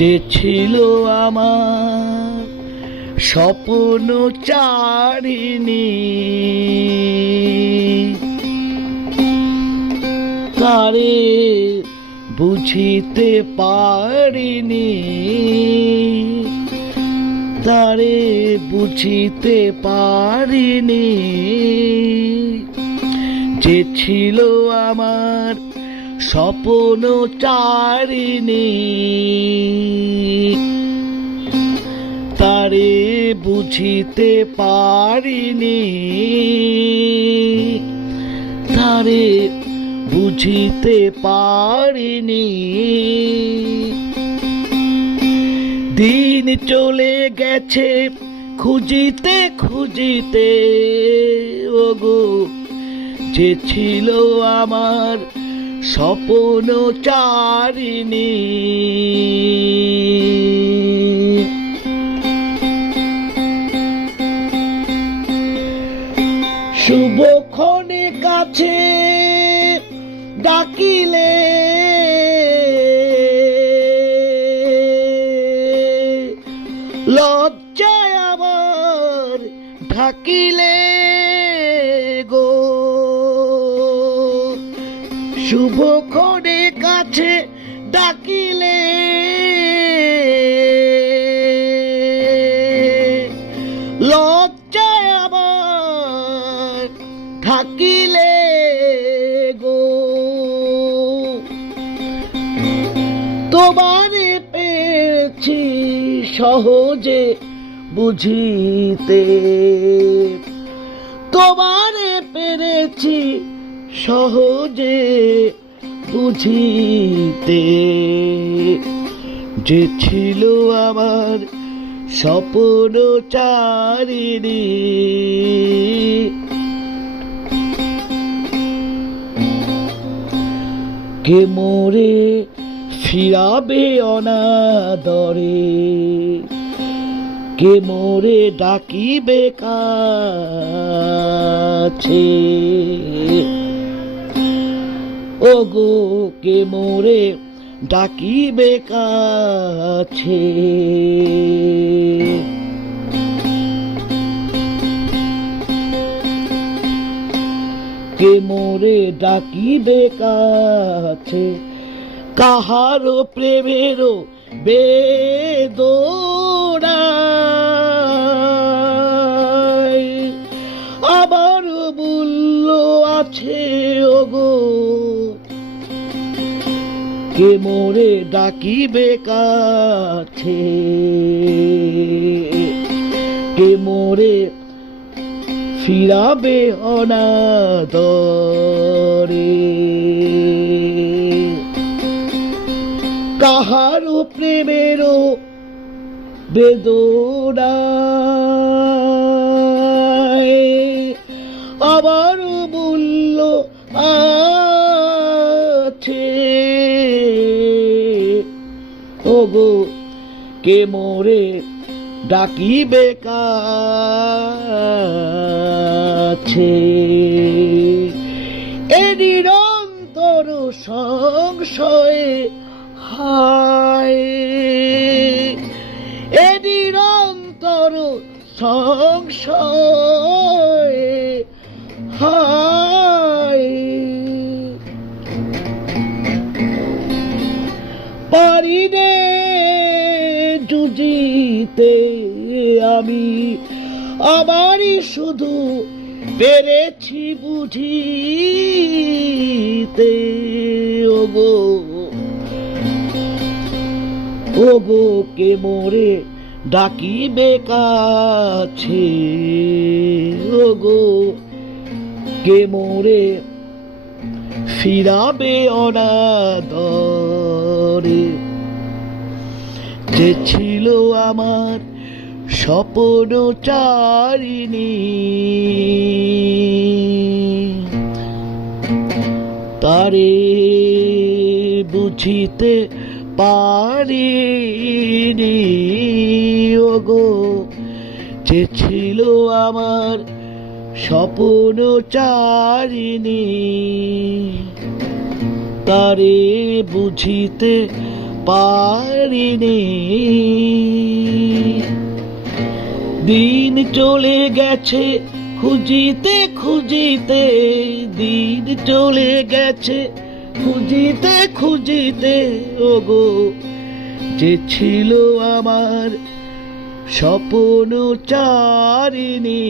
যে ছিল আমার স্বপ্ন চারিণী। তারে বুঝিতে পারিনি তারে বুঝিতে পারিনি। যে ছিল আমার স্বপ্ন চারিণী। তারে বুঝিতে পারিনি। তারে বুঝিতে পারিনি। দিন চলে গেছে খুঁজিতে খুঁজিতে। ওগো, যে ছিল আমার স্বপ্ন চারিণী। শুভক্ষণে কাছে ডাকিলে। লজ্জায় আবার ঢাকিলে। শুভক্ষণে কাছে ডাকিলে। লজ্জায় আমার থাকিলে গো। তোমারে পেয়েছি সহজে বুঝিতে। তোমারে পেরেছি সহজে বুঝিতে যে ছিল আমার স্বপ্ন চারিণী কে মোরে ফিরাবে অনাদরে? কে মোরে ডাকিবে কাছে? ও গো কে মোরে ডাকিবে কাছে? কে মোরে ডাকিবে কাছে? কাহারো প্রেমেরও বেদোড়াই আমার মূল্য আছে কে মোরে ডাকিবে কাছে। কে মোরে ফিরাবে অনাদরে। কাহারও প্রেমেরও বেদনায়। আমার ওগো কে মোরে ডাকিবে কাছে এ সংশয়ে হায়। এ নিরন্তর সংশয়ে জুজিতে আমি। আমারই শুধু পেরেছি বুঝিতে ওগো ওগো কে মোরে ডাকিবে কাছে ওগো কে মোরে ফিরাবে অনাদরে। যে ছিল আমার স্বপ্ন চারিণী। তারে বুঝিতে পারিনি। ওগো, যে ছিল আমার স্বপ্ন চারিণী। তারে বুঝিতে পারিনি। দিন চলে গেছে খুঁজিতে খুঁজিতে, দিন চলে গেছে খুঁজিতে খুঁজিতে, ওগো, যে ছিল আমার স্বপ্ন চারিণী।